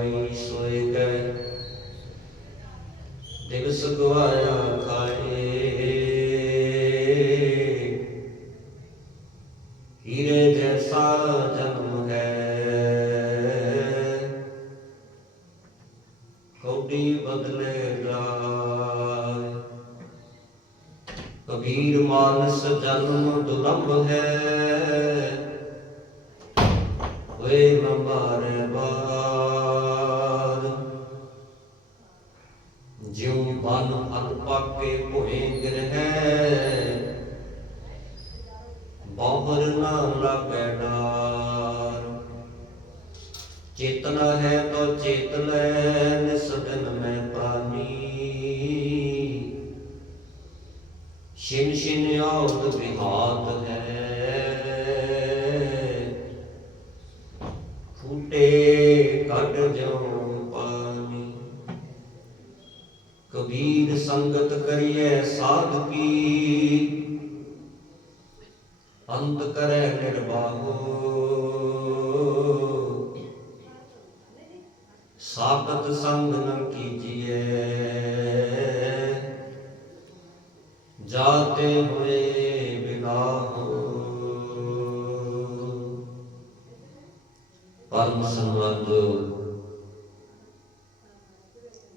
ਪਾਈ ਸੋਏ ਗਏ ਦਿਵਸ ਗਵਾਇਆ ਖਾਏ। ਹੀਰੇ ਜੈਸਾ ਜਨਮ ਹੈ। ਕੌਡੀ ਬਦਲੇ ਰਾਏ ਕਬੀਰ ਮਾਨਸ ਜਨਮ ਦੁਰੰਭ ਹੈ। ਹੋਏ ਨ ਮਾਰੇ ਜਿਉ ਬਨ ਅਨਪਾਕੇ ਭੋਏ ਗ੍ਰਹਿ। ਬਾਹਰ ਨਾ ਲਾਗੈ ਡਾਰ। ਚੇਤਨਾ ਹੈ ਤੋ ਚੇਤ ਲੈ, ਨਿਸਦਨ ਮੈਂ ਪ੍ਰਾਨੀ ਸ਼ਿਨ ਸ਼ਿਨ ਆਉਤ ਵਿਹਾਤ ਹੈ। ਫੂਟੇ ਸੰਗਤ ਕਰੀਏ ਸਾਧਕੀ ਅੰਤ ਕਰੈ ਨਿਰਵਾਹੋ। ਸਾਖਤ ਸੰਗ ਨ ਕੀਜੀਐ। ਜਾਤੇ ਹੋਏ ਬਿਨਾਹੋ ਪਰਮ ਸੰਬੰਧ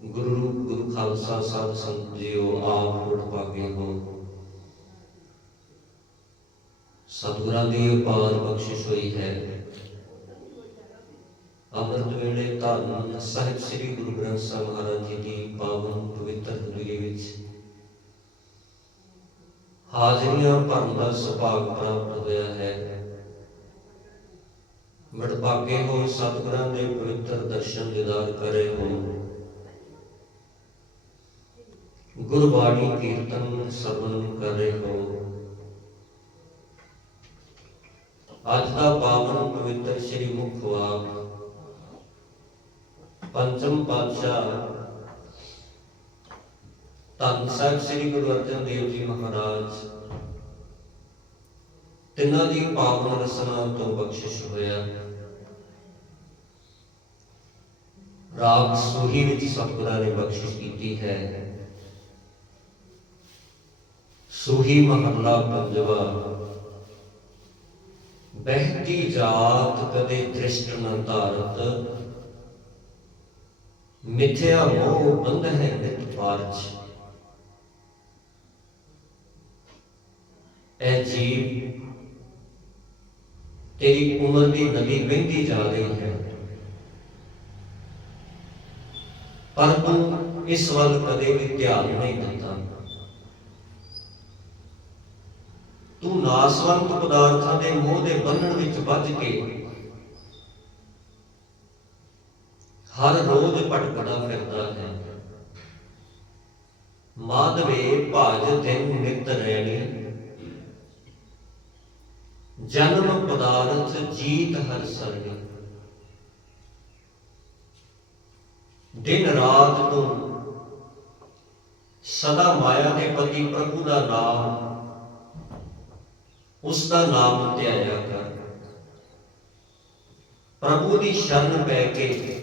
ਗੁਰੂ ਖਾਲਸਾ ਸਾਹਿਬ ਸੰਤ ਜੀਓ ਆਪ ਮੁੜ ਪਾਗੇ ਹੋ। ਸਤਿਗੁਰਾਂ ਦੀ ਅਪਾਰ ਬਖਸ਼ਿਸ਼ ਹੋਈ ਹੈ। ਅੰਮ੍ਰਿਤ ਵੇਲੇ ਧੰਨ ਸਾਹਿਬ ਸ੍ਰੀ ਗੁਰੂ ਗ੍ਰੰਥ ਸਾਹਿਬ ਮਹਾਰਾਜ ਜੀ ਦੀ ਪਾਵਨ ਪਵਿੱਤਰ ਹਜ਼ੂਰੀ ਵਿੱਚ ਹਾਜ਼ਰੀਆਂ ਭਰਨ ਦਾ ਸੁਭਾਗ ਪ੍ਰਾਪਤ ਹੋਇਆ ਹੈ। ਵਡਭਾਗੇ ਹੋ ਸਤਿਗੁਰਾਂ ਦੇ ਪਵਿੱਤਰ ਦਰਸ਼ਨ ਦੀਦਾਰ ਕਰੇ ਹੋ। ਗੁਰਬਾਣੀ ਕੀਰਤਨ ਸਵਨ ਕਰ ਰਹੇ ਹੋ। ਅੱਜ ਦਾ ਪਾਵਨ ਪਵਿੱਤਰ ਸ੍ਰੀ ਮੁਖ ਵਾਕ ਪੰਚਮ ਪਾਤਸ਼ਾਹ ਧੰਨ ਸਾਹਿਬ ਸ੍ਰੀ ਗੁਰੂ ਅਰਜਨ ਦੇਵ ਜੀ ਮਹਾਰਾਜ, ਤਿੰਨਾਂ ਦੀ ਪਾਵਨ ਰਸਨਾ ਤੋਂ ਬਖਸ਼ਿਸ਼ ਹੋਇਆ। ਰਾਗ ਸੋਹੀ ਵਿੱਚ ਸਤਿਗੁਰਾਂ ਨੇ ਬਖਸ਼ਿਸ਼ ਕੀਤੀ ਹੈ। ਸੋਹੀ ਮਹੱਲਾ ਪੰਜਵਾ। ਬਹਿਤੀ ਜਾਤ ਕਦੇ ਦ੍ਰਿਸ਼ਟ ਨ ਧਾਰਤ। ਮਿਥਿਆ ਮੋਹ ਬੰਧ ਹੈ ਨਿਤ ਪਾਰਚ ਐ ਜੀਵ, ਤੇਰੀ ਉਮਰ ਦੀ ਨਦੀ ਵਹਿੰਦੀ ਜਾ ਰਹੀ ਹੈ। ਪਰ ਤੂੰ ਇਸ ਵੱਲ ਕਦੇ ਵੀ ਧਿਆਨ ਨਹੀਂ ਦਿੰਦਾ ਤੂੰ ਨਾਸਵੰਤ ਪਦਾਰਥਾਂ ਦੇ ਮੋਹ ਦੇ ਬੰਧਨ ਵਿੱਚ ਵੱਜ ਕੇ ਹਰ ਰੋਜ਼ ਭਟਕਦਾ ਫਿਰਦਾ ਹੈ। ਮਾਧਵੇ ਭਾਜ ਦਿਨ ਨਿਤ ਰਹਿਣੀ ਜਨਮ ਪਦਾਰਥ ਜੀਤ ਹਰ ਸਰਣੀ ਦਿਨ ਰਾਤ ਤੂੰ ਸਦਾ ਮਾਇਆ ਦੇ ਪਤੀ ਪ੍ਰਭੂ ਦਾ ਨਾਮ ਉਸ ਦਾ ਨਾਮ ਧਿਆਇਆ ਕਰ। ਪ੍ਰਭੂ ਦੀ ਸ਼ਰਨ ਪੈ ਕੇ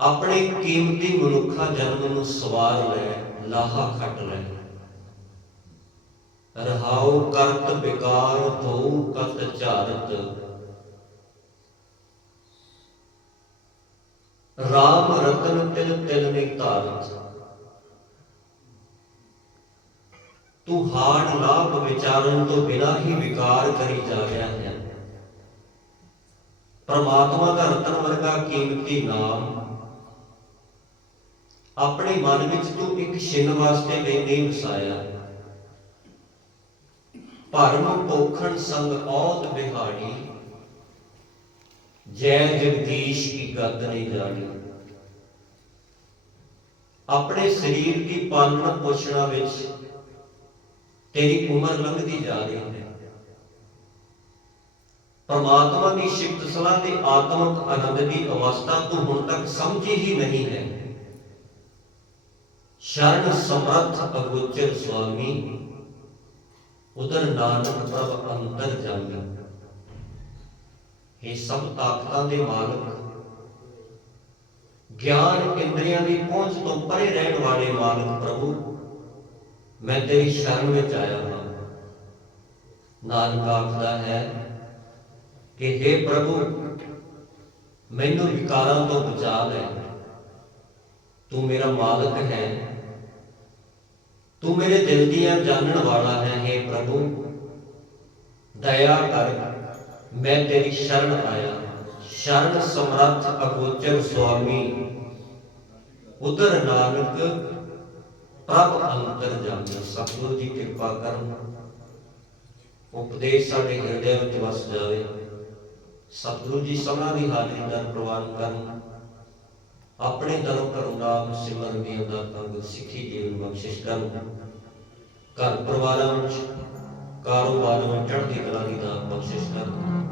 ਆਪਣੇ ਕੀਮਤੀ ਮਨੁੱਖਾ ਜਨਮ ਨੂੰ ਸਵਾਰ ਲੈ, ਲਾਹਾ ਖੱਟ ਲੈ। ਰਹਾਉ ਕਰਤ ਬਿਕਾਰ ਧੋ ਕਤ ਝਾਰਤ। ਰਾਮ ਰਤਨ ਤਿਲ ਤਿਲ ਨੇ ਧਾਰਤ ਤੂੰ ਹਾੜ ਲਾਭ ਵਿਚਾਰਨ ਤੋਂ ਬਿਨਾਂ ਹੀ ਵਿਕਾਰ ਕਰੀ ਜਾ ਰਿਹਾ ਹੈ। ਪਰਮਾਤਮਾ ਦਾ ਰਤਨ ਵਰਗਾ ਕੀਮਤੀ ਨਾਮ। ਆਪਣੇ ਮਨ ਵਿੱਚ ਤੂੰ ਇੱਕ ਛਿਨ ਵਾਸਤੇ ਨਹੀਂ ਵਸਾਇਆ। ਭਰਮ ਪੋਖਣ ਸੰਗ ਔਤ ਬਿਹਾੜੀ। ਜੈ ਜਗਦੀਸ਼ ਕੀ ਗੱਦ ਨਹੀਂ ਜਾਣੀ। ਆਪਣੇ ਸਰੀਰ ਦੀ ਪਾਲਣਾ ਪੋਸ਼ਣਾ ਵਿੱਚ ਤੇਰੀ ਉਮਰ ਲੰਘਦੀ ਜਾ ਰਹੀ ਹੈ। ਪਰਮਾਤਮਾ ਦੀ ਸ਼ਿਫਤ ਸਲਾਹ ਤੇ ਆਤਮਿਕ ਆਨੰਦ ਦੀ ਅਵਸਥਾ ਤੂੰ ਹੁਣ ਤੱਕ ਸਮਝੀ ਹੀ ਨਹੀਂ ਹੈ। ਸ਼ਰਨ ਸਮਰੱਥ ਅਗੋਚਰ ਸੁਆਮੀ, ਉਦਰ ਨਾਨਕ ਪ੍ਰਭ ਅੰਤਰ ਜਾਮੀ ਇਹ ਸਭ ਤਾਕਤਾਂ ਦੇ ਮਾਲਕ। ਗਿਆਨ ਇੰਦਰੀਆਂ ਦੀ ਪਹੁੰਚ ਤੋਂ ਪਰੇ ਰਹਿਣ ਵਾਲੇ ਮਾਲਕ ਪ੍ਰਭੂ। ਮੈਂ ਤੇਰੀ ਸ਼ਰਨ ਵਿੱਚ ਆਇਆ ਹਾਂ। ਨਾਨਕ ਆਖਦਾ ਹੈ ਕਿ हे ਪ੍ਰਭੂ, ਮੈਨੂੰ ਵਿਕਾਰਾਂ ਤੋਂ ਬਚਾ ਲੈ। ਤੂੰ ਮੇਰਾ ਮਾਲਕ ਹੈ। ਤੂੰ ਮੇਰੇ ਦਿਲ ਦੀਆਂ ਜਾਣਨ ਵਾਲਾ ਹੈ हे ਪ੍ਰਭੂ। ਦਇਆ ਕਰ, ਮੈਂ ਤੇਰੀ ਸ਼ਰਨ ਆਇਆ। ਸ਼ਰਨ ਸਮਰੱਥ ਅਗੋਚਰ ਸੁਆਮੀ। ਉਦਰ ਨਾਨਕ ਪ੍ਰਭ ਅੰਤਰ ਜਾਮੀ ਸਤਿਗੁਰੂ ਜੀ ਕਿਰਪਾ ਕਰਨ। ਉਪਦੇਸ਼ ਸਾਡੇ ਹਿਰਦੇ ਵਿੱਚ ਵਸ ਜਾਵੇ। ਸਤਿਗੁਰੂ ਜੀ ਸਭਨਾਂ ਦੀ ਹਾਜ਼ਰੀ ਦਾ ਪ੍ਰਵਾਨ ਕਰਨ। ਆਪਣੇ ਦਰੋਂ ਘਰੋਂ ਨਾਮ ਸਿਮਰਨ ਦੀਆਂ ਦਾਤਾਂ ਨੂੰ ਸਿੱਖੀ ਜੀਵਨ ਬਖਸ਼ਿਸ਼ ਕਰਨ। ਘਰ ਪਰਿਵਾਰਾਂ ਵਿੱਚ, ਕਾਰੋਬਾਰਾਂ ਵਿੱਚ ਚੜ੍ਹਦੀ ਕਲਾ ਦੀ ਦਾਤ ਬਖਸ਼ਿਸ਼ ਕਰਨ।